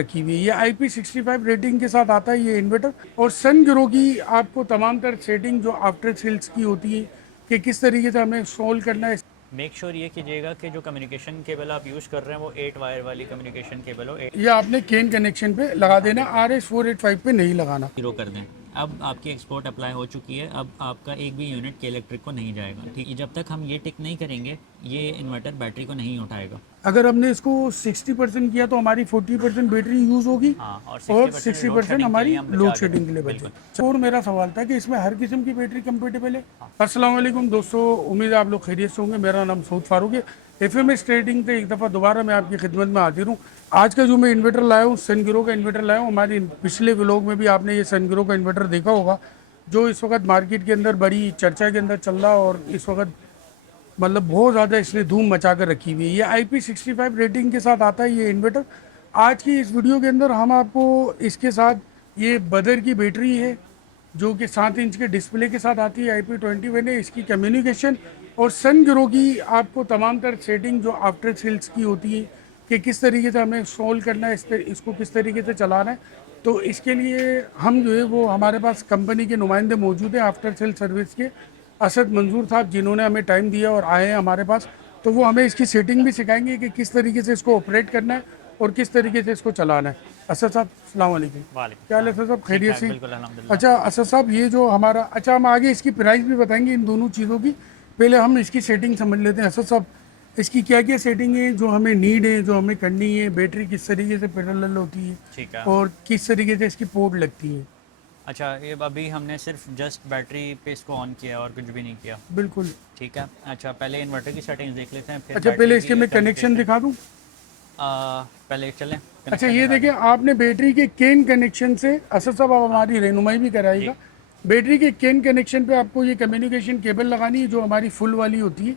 रखी हुई है। ये IP65 रेटिंग के साथ आता है ये इन्वर्टर। और सन ग्रो की आपको तमाम तर सेटिंग जो आफ्टर सेल्स की होती है कि किस तरीके से हमें इंस्टॉल करना है। मेक श्योर ये कीजिएगा कि जो कम्युनिकेशन केबल आप यूज़ कर रहे हैं वो 8 वायर वाली कम्युनिकेशन केबल हो। ये आपने केन कनेक्शन पे लगा हाँ देना, बिल्कुल, RS485 पे नहीं लगाना। जीरो कर दें। अब आपकी एक्सपोर्ट अप्लाई हो चुकी है। अब आपका एक भी यूनिट के इलेक्ट्रिक को नहीं जाएगा। ठीक है, जब तक हम ये टिक नहीं करेंगे ये इन्वर्टर बैटरी को नहीं उठाएगा। अगर हमने इसको 60% किया तो हमारी 40% बैटरी यूज होगी हाँ, और और 60% लोड 60% शेडिंग के हमारी लिए हम लोड बचा के शेडिंग के लिए रखें। बिल्कुल। बचे। और मेरा सवाल था कि इसमें हर किस्म की बैटरी कंपेटेबल है। अस्सलाम वालेकुम दोस्तों, उम्मीद है आप लोग खैरियत से होंगे। मेरा नाम सऊद फारूक है। FMS ट्रेडिंग से एक दफ़ा दोबारा मैं आपकी खिदमत में हाजिर हूँ। आज का जो मैं इन्वर्टर लाया हूँ, सनग्रो का इन्वर्टर लाया हूँ। हमारे पिछले व्लॉग में भी आपने ये सनग्रो का इन्वर्टर देखा होगा, जो इस वक्त मार्केट के अंदर बड़ी चर्चा के अंदर चल रहा है और इस वक्त मतलब बहुत ज़्यादा इसने धूम मचा कर रखी हुई है। ये IP65 रेटिंग के साथ आता है ये इन्वर्टर। आज की इस वीडियो के अंदर हम आपको इसके साथ ये बदर की बैटरी है जो कि 7 इंच के डिस्प्ले के साथ आती है, IP21 है, इसकी कम्युनिकेशन और सन ग्रो की आपको तमाम तर सेटिंग जो आफ्टर सेल्स की होती है कि किस तरीके से हमें इंस्टॉल करना है, इसको किस तरीके से चलाना है। तो इसके लिए हम जो है वो हमारे पास कंपनी के नुमाइंदे मौजूद हैं आफ्टर सेल सर्विस के, असद मंजूर साहब, जिन्होंने हमें टाइम दिया और आए हैं हमारे पास। तो वो हमें इसकी सेटिंग भी सिखाएंगे कि किस तरीके से इसको ऑपरेट करना है और किस तरीके से इसको चलाना है। असद साहब अस्सलाम वालेकुम। वालेकुम क्या हाल है सलाम। असद साहब, ठीक खैरियत ठाक, से? बिल्कुल अल्हम्दुलिल्लाह। अच्छा असद साहब, ये जो हमारा, अच्छा हम आगे इसकी प्राइस भी बताएंगे इन दोनों चीज़ों की। पहले हम इसकी सेटिंग समझ लेते हैं। असद साहब, इसकी क्या क्या सेटिंग है जो हमें नीड है, जो हमें करनी है? बैटरी किस तरीके से पैरेलल होती है ठीक है। और किस तरीके से इसकी पोर्ट लगती है? अच्छा, ये अभी हमने सिर्फ जस्ट बैटरी पे इसको ऑन किया और कुछ भी नहीं किया। बिल्कुल। ठीक है। अच्छा, पहले इन्वर्टर की सेटिंग्स देख लेते हैं, फिर अच्छा बैटरी पहले की इसके मैं कनेक्शन कम्युनिकेशन। दिखा दूँ। पहले चलें, अच्छा कनेक्शन ये दिखा दें। देखिए, आपने बैटरी के केन कनेक्शन से, असद साहब आप हाँ हमारी रहनुमाई भी जी। कराइएगा। बैटरी के केन कनेक्शन पे आपको ये कम्युनिकेशन केबल लगानी है जो हमारी फुल वाली होती है।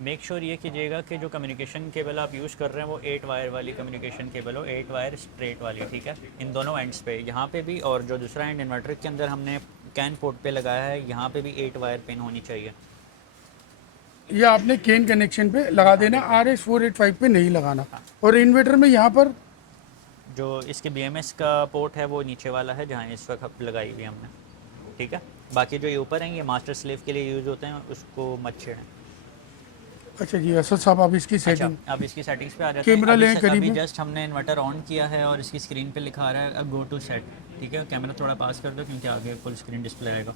मेक श्योर ये कीजिएगा कि जो कम्युनिकेशन केबल आप यूज़ कर रहे हैं वो 8 वायर वाली कम्युनिकेशन केबल हो, 8 वायर स्ट्रेट वाली। ठीक है, इन दोनों एंड्स पे, यहाँ पे भी और जो दूसरा एंड इन्वर्टर के अंदर हमने कैन पोर्ट पे लगाया है, यहाँ पे भी 8 वायर पिन होनी चाहिए। ये आपने केन कनेक्शन पे लगा हाँ देना, बिल्कुल। RS485 पे नहीं लगाना। हाँ, और इन्वर्टर में यहाँ पर जो इसके BMS का पोर्ट है वो नीचे वाला है जहाँ इस वक्त लगाई हुई हमने। ठीक है, बाकी जो ये ऊपर हैं ये मास्टर स्लेव के लिए यूज़ होते हैं, उसको मत छेड़ें। अच्छा जी असद साहब, आप इसकी अच्छा, सेटिंग अब इसकी सेटिंग्स पे आ जाते हैं। कैमरा लें करीब अभी में। जस्ट हमने इन्वर्टर ऑन किया है और इसकी स्क्रीन पे लिखा आ रहा है अब गो टू सेट। ठीक है, कैमरा थोड़ा पास कर दो क्योंकि आगे फुल स्क्रीन डिस्प्ले आएगा।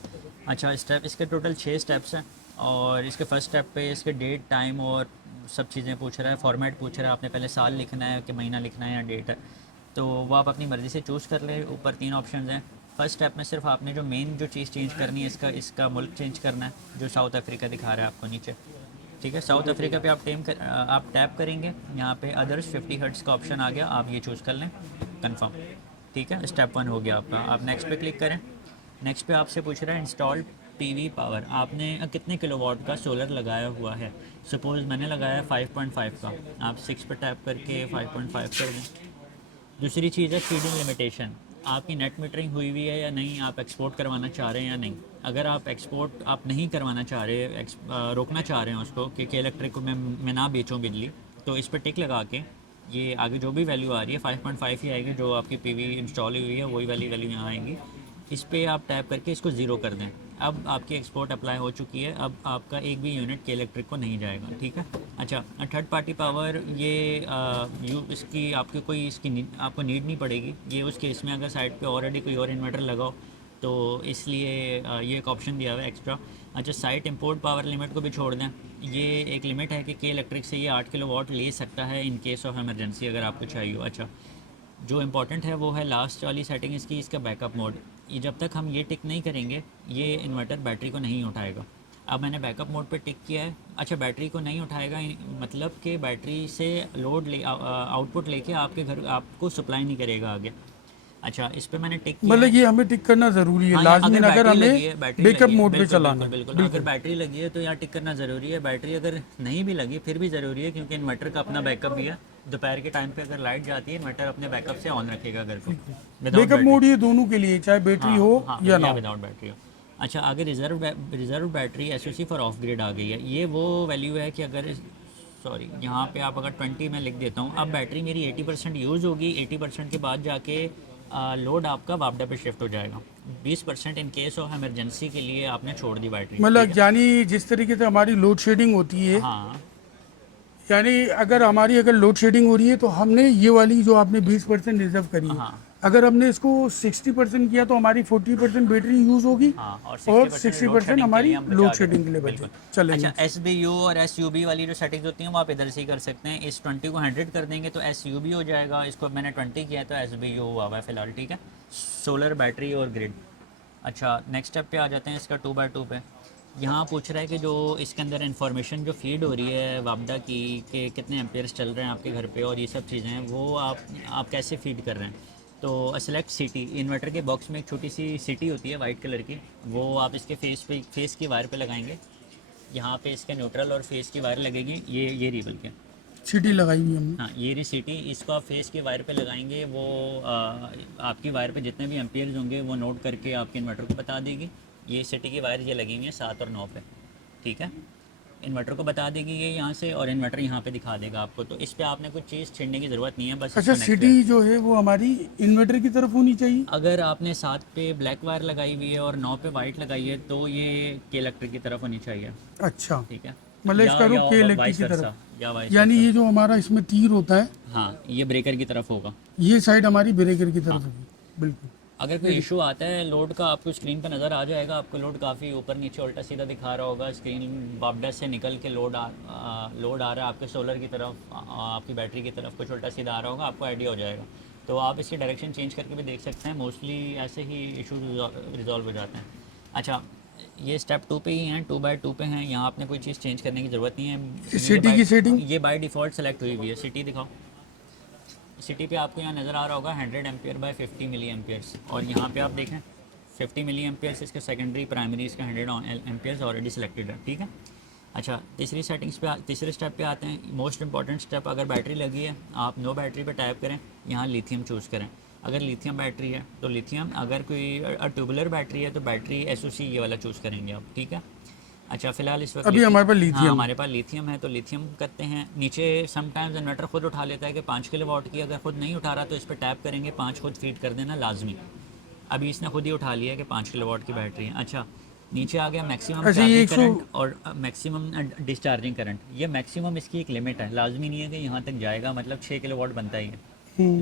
अच्छा, स्टेप इसके टोटल 6 स्टेप्स हैं और इसके फर्स्ट स्टेप पे इसके डेट टाइम और सब चीज़ें पूछ रहा है, फॉर्मेट पूछ रहा है, आपने पहले साल लिखना है कि महीना लिखना है या डेट है, तो वो आप अपनी मर्ज़ी से चूज़ कर लें। ऊपर 3 ऑप्शन हैं। फर्स्ट स्टेप में सिर्फ आपने जो मेन जो चीज़ चेंज करनी है, इसका मुल्क चेंज करना है, जो साउथ अफ्रीका दिखा रहा है आपको नीचे। ठीक है, साउथ अफ्रीका पे आप टैप करेंगे, यहाँ पे अदर्स 50 हर्ट्ज़ का ऑप्शन आ गया, आप ये चूज़ कर लें, कंफर्म। ठीक है, स्टेप 1 हो गया आपका। आप नेक्स्ट पे क्लिक करें। नेक्स्ट पे आपसे पूछ रहा है इंस्टॉल PV पावर, आपने कितने किलोवाट का सोलर लगाया हुआ है। सपोज़ मैंने लगाया है 5.5 का, आप 6 पे टैप करके 5.5 कर दें। दूसरी चीज़ है फीडिंग लिमिटेशन, आपकी नेट मीटरिंग हुई हुई है या नहीं, आप एक्सपोर्ट करवाना चाह रहे हैं या नहीं। अगर आप एक्सपोर्ट आप नहीं करवाना चाह रहे, रोकना चाह रहे हैं उसको कि इलेक्ट्रिक को मैं ना बेचूं बिजली, तो इस पर टिक लगा के ये आगे जो भी वैल्यू आ रही है 5.5 ही आएगी, जो आपकी PV इंस्टॉल हुई है वही वाली वैल्यू यहाँ आएंगी। इस पर आप टैप करके इसको ज़ीरो कर दें। अब आपकी एक्सपोर्ट अप्लाई हो चुकी है, अब आपका एक भी यूनिट के इलेक्ट्रिक को नहीं जाएगा। ठीक है। अच्छा, थर्ड पार्टी पावर ये इसकी आपके कोई आपको नीड नहीं पड़ेगी। ये उस केस में अगर साइड पे ऑलरेडी कोई और इन्वर्टर लगाओ तो इसलिए ये एक ऑप्शन दिया हुआ है एक्स्ट्रा। अच्छा, साइट इंपोर्ट पावर लिमिट को भी छोड़ दें। ये एक लिमिट है कि के इलेक्ट्रिक से ये 8 किलोवाट ले सकता है इन केस ऑफ इमरजेंसी, अगर आपको चाहिए हो। अच्छा, जो इम्पोर्टेंट है वो है लास्ट वाली सेटिंग इसकी, इसका बैकअप मोड। ये जब तक हम ये टिक नहीं करेंगे ये इन्वर्टर बैटरी को नहीं उठाएगा। अब मैंने बैकअप मोड पे टिक किया है। अच्छा, बैटरी को नहीं उठाएगा मतलब कि बैटरी से लोड आउटपुट लेके आपके घर आपको सप्लाई नहीं करेगा आगे। अच्छा, इस पर मैंने टिक किया मतलब है। ये हमें टिक करना ज़रूरी है हाँ, यहाँ लाजमी, अगर अगर बैटरी हमें लगी है, बैकअप मोड पे बिल्कुल चलाना बिल्कुल है। बिल्कुल, अगर बिल्कुल। बैटरी लगी है तो यहाँ टिक करना ज़रूरी है। बैटरी अगर नहीं भी लगी फिर भी ज़रूरी है क्योंकि इन्वर्टर का अपना बैकअप भी है। दोपहर के टाइम पे अगर लाइट जाती है इन्वर्टर अपने बैकअप से ऑन रखेगा घर को, विदाउट बैकअप बैटरी। मोड ये दोनों के लिए, चाहे बैटरी हाँ हो हाँ, या ना या हो। विदाउट बैटरी हो। अच्छा, आगे reserve battery SOC for off grid आ गई है। ये वो वैल्यू है कि अगर सॉरी यहाँ पे आप अगर 20 में लिख देता हूँ, अब बैटरी मेरी 80% यूज़ होगी, 80% के बाद जाके लोड आपका वापडा पे शिफ्ट हो जाएगा। 20% इन केस ऑफ इमरजेंसी के लिए आपने छोड़ दी बैटरी, ठीक मतलब है। यानी जिस तरीके से हमारी लोड शेडिंग होती है, हाँ यानी अगर लोड शेडिंग हो रही है तो हमने ये वाली जो आपने 20% रिजर्व करी है, हाँ अगर हमने इसको 60% किया तो हमारी 40% बैटरी यूज़ होगी हाँ, और और 60% लोड 60% शेडिंग के लिए हमारी हम लोड बचा के शेडिंग के लिए रखें, बचे। बिल्कुल। चलेंगे। अच्छा, एस बी यू और एस यू बी वाली जो सेटिंग्स होती हैं वो आप इधर से ही कर सकते हैं। इस 20 को 100 कर देंगे तो एस यू बी हो जाएगा, इसको मैंने 20 किया तो एस बी यू हुआ हुआ है फ़िलहाल, ठीक है। सोलर बैटरी और ग्रिड। अच्छा, नेक्स्ट स्टेप पे आ जाते हैं इसका 2x2 पे। यहाँ पूछ रहा है कि जो इसके अंदर इंफॉर्मेशन जो फीड हो रही है वापडा की, कि कितने एम्पेयर्स चल रहे हैं आपके घर पे और ये सब चीज़ें हैं, वो आप कैसे फीड कर रहे हैं। तो सेलेक्ट सिटी, इन्वर्टर के बॉक्स में एक छोटी सी सिटी होती है वाइट कलर की, वो आप इसके फेस की वायर पे लगाएंगे। यहाँ पे इसके न्यूट्रल और फेस की वायर लगेगी, ये रीबल के। सीटी लगाई हुई हमने। हाँ, ये रही सिटी, इसको आप फेस की वायर पे लगाएंगे, वो आपकी वायर पे जितने भी एम्पियर्स होंगे वो नोट करके आपके इन्वर्टर को बता देगी। ये सिटी की वायर ये लगी हुई है 7 और 9 पे, ठीक है। इन्वर्टर को बता देगी ये यहाँ से, और इन्वर्टर यहाँ पे दिखा देगा आपको। तो इस पे आपने कुछ चीज़ छेड़ने की ज़रूरत नहीं है, बस अच्छा, इसको नेक्स्ट। सिटी जो है वो हमारी इन्वर्टर की तरफ होनी चाहिए। अगर आपने 7 पे ब्लैक वायर लगाई हुई है और 9 पे वाइट लगाई है तो ये के इलेक्ट्रिक की तरफ होनी चाहिए, अच्छा, ठीक है। मतलब इसका रुख के इलेक्ट्रिक वाइस की वर्सा, तरफ, या वाइस यानी वर्सा। ये जो हमारा इसमें तीर होता है हाँ, ये ब्रेकर की तरफ होगा। ये साइड हमारी ब्रेकर की तरफ हाँ, होगी। बिल्कुल। अगर कोई इशू आता है लोड का, आपको स्क्रीन पर नज़र आ जाएगा, आपको लोड काफ़ी ऊपर नीचे उल्टा सीधा दिखा रहा होगा स्क्रीन। वापडा से निकल के लोड आ रहा है आपके सोलर की तरफ, आपकी बैटरी की तरफ कुछ उल्टा सीधा आ रहा होगा, आपको आइडिया हो जाएगा। तो आप इसकी डायरेक्शन चेंज करके भी देख सकते हैं, मोस्टली ऐसे ही इशू रिजॉल्व हो जाते हैं। अच्छा, ये स्टेप 2 पे ही हैं, 2x2 पे हैं, यहाँ आपने कोई चीज़ चेंज करने की ज़रूरत नहीं है। सिटी की सेटिंग ये बाय डिफ़ॉल्ट सेलेक्ट हुई हुई है। सिटी दिखाओ। सिटी पे आपको यहाँ नज़र आ रहा होगा 100 एम्पियर बाय 50 मिली एम्पियर्स, और यहाँ पे आप देखें 50 मिली एम्पियर्स इसके सेकेंडरी, प्राइमरी इसका 100 एम्पियर्स ऑलरेडी सिलेक्टेड है, ठीक है। अच्छा, तीसरे स्टेप पे आते हैं, मोस्ट इंपॉर्टेंट स्टेप। अगर बैटरी लगी है, आप नो बैटरी पे टाइप करें, यहाँ लिथियम चूज़ करें। अगर लिथियम बैटरी है तो लिथियम, अगर कोई ट्यूबुलर बैटरी है तो बैटरी SOC ये वाला चूज़ करेंगे आप, ठीक है। अच्छा, फ़िलहाल इस वक्त अभी हमारे पास हाँ, लिथियम। हमारे पास लिथियम है तो लिथियम करते हैं। नीचे समटाइम्स इन्वर्टर खुद उठा लेता है कि 5 किलोवाट की, अगर खुद नहीं उठा रहा तो इस पर टैप करेंगे, 5 खुद फीड कर देना लाजमी। अभी इसने खुद ही उठा लिया कि 5 किलोवाट की बैटरी है। अच्छा, नीचे आ गया मैक्सिमम अच्छा, ये चार्जिंग 100 करंट और मैक्सिमम डिस्चार्जिंग करंट। ये मैक्सिमम इसकी एक लिमिट है, लाजमी नहीं है कि यहाँ तक जाएगा, मतलब 6 किलोवाट बनता ही है,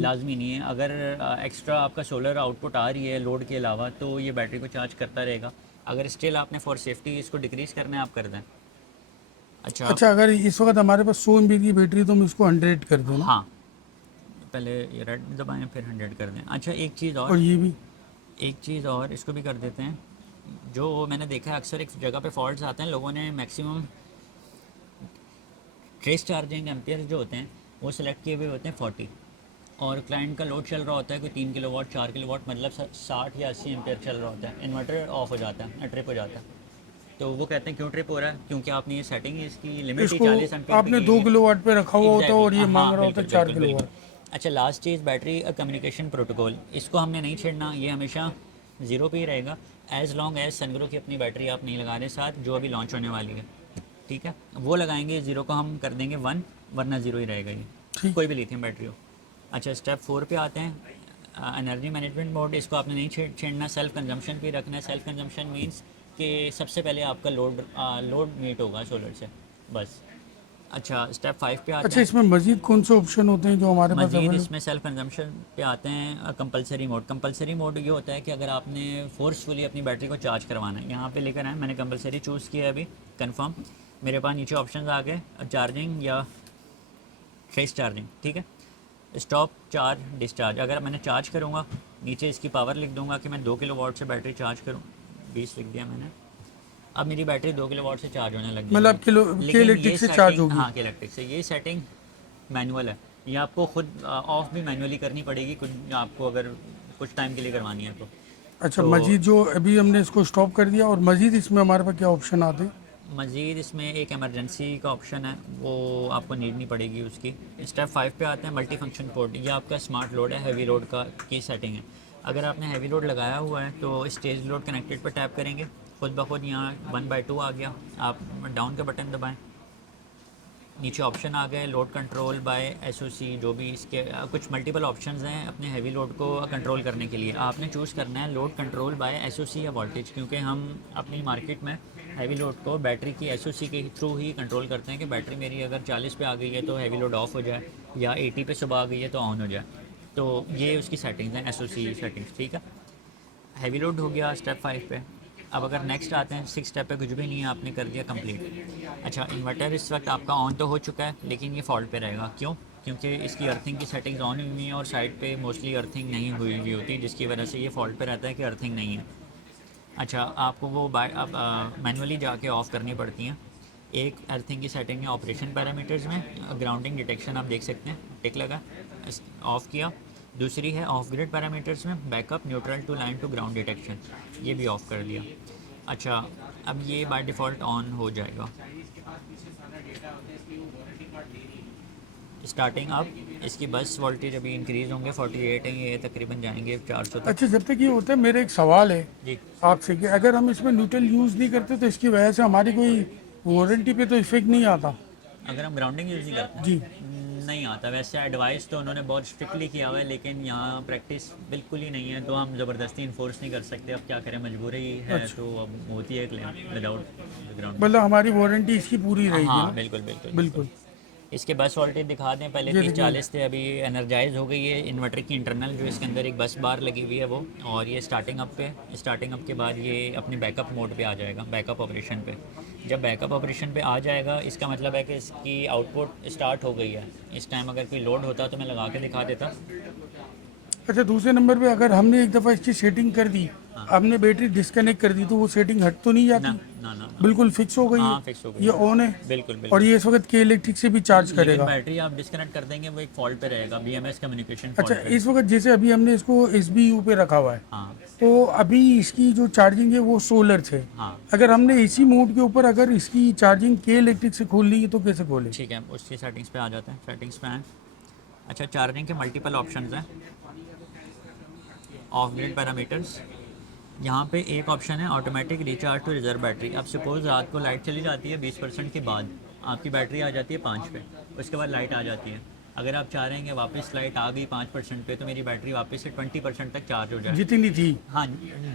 लाजमी नहीं है। अगर एक्स्ट्रा आपका सोलर आउटपुट आ रही है लोड के अलावा तो ये बैटरी को चार्ज करता रहेगा। अगर स्टिल आपने फॉर सेफ्टी इसको डिक्रीज़ करना है, आप कर दें। अच्छा, अच्छा, अगर इस वक्त हमारे पास 100 एमबी की बैटरी तो हम इसको 100 कर दो ना। हाँ, पहले ये रेड दबाएं फिर 100 कर दें। अच्छा, और ये भी एक चीज़ और इसको भी कर देते हैं। जो मैंने देखा है अक्सर एक जगह पे फॉल्ट्स आते हैं, लोगों ने मैक्सिमम ट्रेस चार्जिंग एम्पियर जो होते हैं वो सिलेक्ट किए हुए होते हैं 40, और क्लाइंट का लोड चल रहा होता है कोई 3 किलोवाट 4 किलोवाट, मतलब 60 या 80 एम्पियर चल रहा होता है, इन्वर्टर ऑफ हो जाता है, ट्रिप हो जाता है। तो वो कहते हैं क्यों ट्रिप हो रहा है, क्योंकि आपने ये सेटिंग इसकी लिमिट ही इसको 40 एम्पियर आपने 2 किलोवाट पे रखा हुआ होता है और ये हाँ, मांग रहा होता बिल्कुल है 4 बिल्कुल बिल्कुल। किलोवाट। अच्छा, लास्ट चीज़ बैटरी कम्युनिकेशन प्रोटोकॉल, इसको हमने नहीं छेड़ना, ये हमेशा 0 पे ही रहेगा एज़ लॉन्ग एज सनग्रो की अपनी बैटरी आप नहीं लगा रहे साथ, जो अभी लॉन्च होने वाली है, ठीक है। वो लगाएंगे, 0 को हम कर देंगे 1, वरना 0 ही रहेगा ये, ठीक। कोई भी लिथियम बैटरी हो। अच्छा, स्टेप 4 पे आते हैं, एनर्जी मैनेजमेंट मोड। इसको आपने नहीं छेड़ना, सेल्फ कंजम्पशन भी रखना है। सेल्फ कंजम्पशन मीन्स कि सबसे पहले आपका लोड मीट होगा सोलर से, बस। अच्छा, स्टेप 5 पे आते अच्छा, हैं। इसमें मजीद कौन से ऑप्शन होते हैं जो हमारे पास मजीद अवेलेबल? इसमें सेल्फ कंजम्पशन पे आते हैं। कंपलसरी मोड, कंपलसरी मोड ये होता है कि अगर आपने फोर्सफुली अपनी बैटरी को चार्ज करवाना है, यहाँ पे लेकर आए, मैंने कंपलसरी चूज़ किया है अभी, कंफर्म। मेरे पास नीचे ऑप्शन आ गए, चार्जिंग या ट्रेस चार्जिंग, ठीक है। स्टॉप चार्ज डिस्चार्ज, अगर मैंने चार्ज करूँगा, नीचे इसकी पावर लिख दूंगा कि मैं 2 किलोवाट से बैटरी चार्ज करूँ, 20 लिख दिया मैंने। अब मेरी बैटरी 2 किलोवाट से चार्ज होने लगी, मतलब के इलेक्ट्रिक से चार्ज होगी। हाँ, के इलेक्ट्रिक से। ये सेटिंग मैनुअल है, ये आपको खुद ऑफ भी मैनुअली करनी पड़ेगी कुछ, आपको अगर कुछ टाइम के लिए करवानी है तो। अच्छा, तो मजीद जो अभी हमने इसको स्टॉप कर दिया, और मजीद इसमें हमारे पास क्या ऑप्शन आते हैं? मज़ीद इसमें एक इमरजेंसी का ऑप्शन है, वो आपको नीड नहीं पड़ेगी उसकी। स्टेप 5 पे आते हैं, मल्टी फंक्शन पोर्ट। ये आपका स्मार्ट लोड है, हैवी लोड का की सेटिंग है। अगर आपने हैवी लोड लगाया हुआ है तो स्टेज लोड कनेक्टेड पर टैप करेंगे, खुद ब खुद यहाँ 1/2 आ गया, आप डाउन का बटन दबाएं, नीचे ऑप्शन आ गए, लोड कंट्रोल बाय एसओसी, जो भी इसके कुछ मल्टीपल ऑप्शंस हैं अपने हैवी लोड को कंट्रोल करने के लिए। आपने चूज़ करना है लोड कंट्रोल बाय एसओसी या वोल्टेज, क्योंकि हम अपनी मार्केट में हैवी लोड को बैटरी की एसओसी के थ्रू ही कंट्रोल करते हैं कि बैटरी मेरी अगर 40 पे आ गई है तो हैवी लोड ऑफ हो जाए, या 80 पे सुबह आ गई है तो ऑन हो जाए। तो ये उसकी सेटिंग्स हैं, एसओसी सेटिंग्स, ठीक है। हैवी लोड हो गया स्टेप 5 पे। अब अगर नेक्स्ट आते हैं 6 स्टेप पे, कुछ भी नहीं है, आपने कर दिया कंप्लीट। अच्छा, इन्वर्टर इस वक्त आपका ऑन तो हो चुका है, लेकिन ये फॉल्ट पे रहेगा। क्यों? क्योंकि इसकी अर्थिंग की सेटिंग्स ऑन हुई हैं और साइड पे मोस्टली अर्थिंग नहीं हुई हुई होती, जिसकी वजह से ये फॉल्ट पे रहता है कि अर्थिंग नहीं है। अच्छा, आपको वो अब मैनुअली जाके ऑफ़ करनी पड़ती हैं। एक अर्थिंग की सेटिंग है ऑपरेशन पैरामीटर्स में, ग्राउंडिंग डिटेक्शन आप देख सकते हैं, टिक लगा, ऑफ़ किया। दूसरी है ऑफ ग्रिड पैरामीटर्स में backup neutral to line to ground detection, ये भी ऑफ़ कर दिया। अच्छा, अब ये बाय डिफ़ॉल्ट ऑन हो जाएगा। स्टार्टिंग अब इसकी बस वोल्टेज अभी इंक्रीज़ होंगे, 48 है, ये तकरीबन जाएंगे 400 तक। अच्छा, जब तक ये होता है मेरा एक सवाल है जी, आपसे कि अगर हम इसमें न्यूट्रल यूज़ नहीं करते तो इसकी वजह से हमारी कोई वारंटी पे तो इफेक्ट नहीं आता? अगर हम ग्राउंडिंग यूज़ ही करते जी। हैं नहीं आता। वैसे एडवाइस तो उन्होंने बहुत स्ट्रिक्टली किया हुआ है, लेकिन यहाँ प्रैक्टिस बिल्कुल ही नहीं है, तो हम ज़बरदस्ती इन्फोर्स नहीं कर सकते। अब क्या करें, मजबूरी है, अच्छा, तो अब होती है क्लेम विदाउट ग्राउंड। मतलब हमारी वारंटी इसकी पूरी रहेगी हाँ ना? बिल्कुल बिल्कुल बिल्कुल। बिल्कुल। इसके बस वोल्टेज दिखा दें, पहले ये 30-40 थे, अभी एनर्जाइज हो गई है इन्वर्टर की इंटरनल, जो इसके अंदर एक बस बार लगी हुई है वो, और ये स्टार्टिंग अप पे, स्टार्टिंग अप के बाद ये अपने बैकअप मोड पे आ जाएगा, बैकअप ऑपरेशन पे। जब बैकअप ऑपरेशन पे आ जाएगा, इसका मतलब है कि इसकी आउटपुट स्टार्ट हो गई है। इस टाइम अगर कोई लोड होता तो मैं लगा के दिखा देता। अच्छा, दूसरे नंबर पे अगर हमने एक दफ़ा इसकी सेटिंग कर दी, हमने बैटरी डिस्कनेक्ट कर दी, तो वो सेटिंग हट तो नहीं ना जाती? ना ना ना, बिल्कुल फिक्स हो गई है? हाँ फिक्स हो गई ये है, ऑन है? बिल्कुल और बिल्कुल। ये इस वक्त के इलेक्ट्रिक से भी चार्ज लेकिन करेगा? बैटरी आप डिस्कनेक्ट कर देंगे वो एक फॉल्ट पे रहेगा, बीएमएस कम्युनिकेशन अच्छा, फॉल्ट पे। इस वक्त जैसे अभी हमने इसको SBU पे रखा हुआ है, हाँ तो अभी इसकी जो चार्जिंग है वो सोलर से। हाँ अगर हमने AC मोड के ऊपर अगर इसकी चार्जिंग के इलेक्ट्रिक से खोलनी है तो कैसे खोलें? ठीक है, उसकी सेटिंग्स पे आ जाते हैं, सेटिंग्स पे आए। अच्छा, चार्जिंग के मल्टीपल ऑप्शंस हैं, ऑफ ग्रिड पैरामीटर्स, यहाँ पे एक ऑप्शन है automatic recharge to reserve battery. अब सपोज़ रात को लाइट चली जाती है 20% के बाद, आपकी बैटरी आ जाती है 5 पे, उसके बाद लाइट आ जाती है। अगर आप चाह रहे हैं कि वापस लाइट आ गई 5% पे, तो मेरी बैटरी वापस से 20% तक चार्ज हो जाए। जितनी थी? हाँ,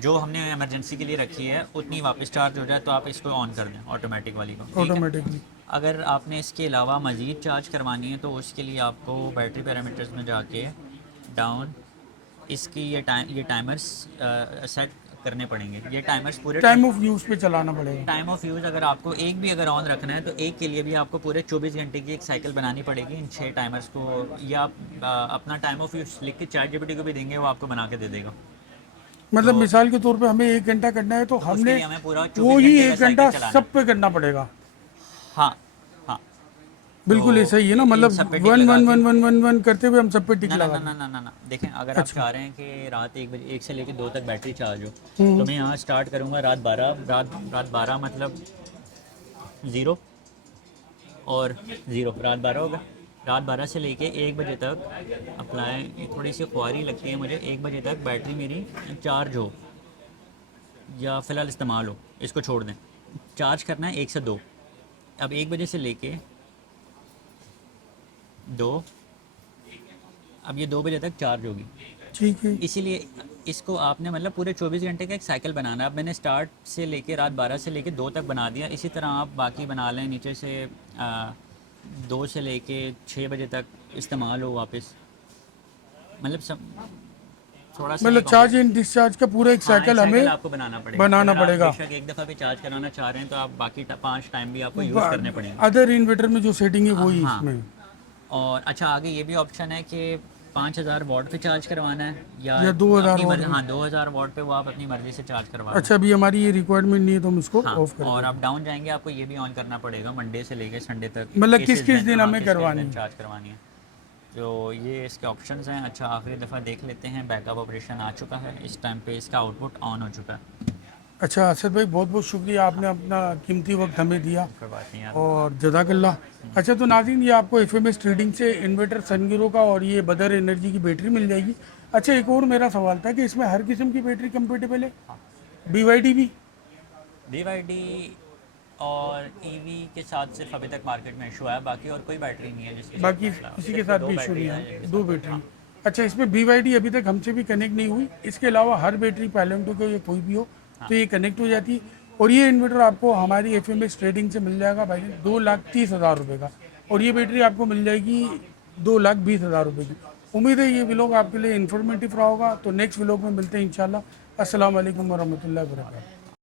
जो हमने इमरजेंसी के लिए रखी है उतनी वापस चार्ज हो जाए, तो आप इसको ऑन कर दें ऑटोमेटिक वाली को, ठीक है। ऑटोमेटिकली? अगर आपने इसके अलावा मज़ीद चार्ज करवानी है, तो उसके लिए आपको बैटरी पैरामीटर्स में जाके डाउन इसकी ये टाइमर्स सेट करने पड़ेंगे। ये टाइमर्स पूरे टाइम ऑफ यूज़ पे चलाना पड़ेगा? टाइम ऑफ यूज़ अगर आपको एक भी अगर ऑन रखना है, तो एक के लिए भी आपको पूरे 24 घंटे की एक साइकिल बनानी पड़ेगी इन 6 टाइमर्स को। या आप अपना टाइम ऑफ यूज़ लिख के ChatGPT को भी देंगे, वो आपको बना के दे देगा। मतलब तो मिसाल के तौर पे हमें 1 घंटा करना है तो उसके हमने लिए हमें पूरा वो 24 ही घंटे का 1 घंटा साइकिल चलाना सब है। पे करना पड़ेगा? हाँ हाँ। बिल्कुल तो ऐसा ही है ना? इन मतलब सब पे टिक 1 लगा 1 के 1 1 1 1 करते हुए हम सब पे टिक ना ना लगा ना दें? ना ना ना देखें, अगर आप चाह रहे हैं कि रात 1 बजे 1 से लेकर 2 तक बैटरी चार्ज हो, हम्म। तो मैं यहाँ स्टार्ट करूँगा रात 12, रात 12 मतलब 0 और 0, रात 12 होगा। रात 12 से लेके 1 बजे तक अप्लाई, थोड़ी सी ख्वारी लगती है मुझे, 1 बजे तक बैटरी मेरी चार्ज हो या फ़िलहाल इस्तेमाल हो, इसको छोड़ दें। चार्ज करना है 1 से 2। अब 1 बजे से लेके 2, अब ये 2 बजे तक चार्ज होगी। ठीक है। इसीलिए इसको आपने मतलब पूरे 24 घंटे का एक साइकिल बनाना है। अब मैंने स्टार्ट से लेके रात 12 से लेके 2 तक बना दिया, इसी तरह आप बाकी बना लें, नीचे से 2 से लेके 6 बजे तक इस्तेमाल हो वापस, मतलब सब थोड़ा सा मतलब चार्ज एंड डिस्चार्ज का पूरा एक हाँ, साइकिल हमें आपको बनाना पड़ेगा। बनाना अगर आप पड़ेगा। बेशक एक दफ़ा भी चार्ज कराना चाह रहे हैं, तो आप बाकी 5 टाइम भी आपको यूज़ करने पड़ेंगे। अदर इन्वर्टर में जो सेटिंग है वही हाँ। इसमें? और अच्छा, आगे ये भी ऑप्शन है कि 5000 वॉट पे चार्ज करवाना है या या 2000 अपनी वॉट मर्जी। में? हाँ, 2000 वॉट पे वो आप अपनी मर्जी से चार्ज करवा लें। अच्छा, अभी हमारी ये रिक्वायरमेंट नहीं है तो हम इसको हाँ, ऑफ कर और देंगे। आप डाउन जाएंगे, आपको ये भी ऑन करना पड़ेगा मंडे से लेकर संडे तक। मतलब किस किस दिन, दिन हाँ, हमें किस-किस करवानी दिन है? चार्ज करवानी है। तो ये इसके ऑप्शंस हैं। अच्छा, आखिरी दफ़ा देख लेते हैं, बैकअप ऑपरेशन आ चुका है, इस टाइम पे इसका आउटपुट ऑन हो चुका है। अच्छा असद भाई, बहुत बहुत शुक्रिया, आपने अपना कीमती वक्त हमें दिया कोई बात नहीं यार। और जज़ाकल्लाह। अच्छा, तो नाज़रीन, ये आपको FMS ट्रेडिंग से इन्वर्टर सनगिरो का और ये बदर एनर्जी की बैटरी मिल जाएगी। अच्छा, एक और मेरा सवाल था कि इसमें हर किस्म की बैटरी कंपेटेबल है? BYD भी? BYD और ईवी के साथ सिर्फ अभी तक मार्केट में इशू है, बाकी और कोई बैटरी नहीं है जिसके साथ बाकी मसला हो। किसी के सिर्फ साथ दो भी इशू बैटरी नहीं है है, जिनके 2 साथ। बैटरी। अच्छा, इसमें BYD अभी तक हमसे भी कनेक्ट नहीं हुई, इसके अलावा हर बैटरी पैलेंटो को या कोई भी हो तो ये कनेक्ट हो जाती है। और ये इन्वर्टर आपको हमारी FMS ट्रेडिंग से मिल जाएगा भाई 2,30,000 रुपये का, और ये बैटरी आपको मिल जाएगी 2,20,000 रुपये की। उम्मीद है ये व्लॉग आपके लिए इन्फॉर्मेटिव रहा होगा। तो नेक्स्ट व्लॉग में मिलते हैं इंशाल्लाह। अस्सलाम वालेकुम वरहमतुल्लाहि वबरकातुहू।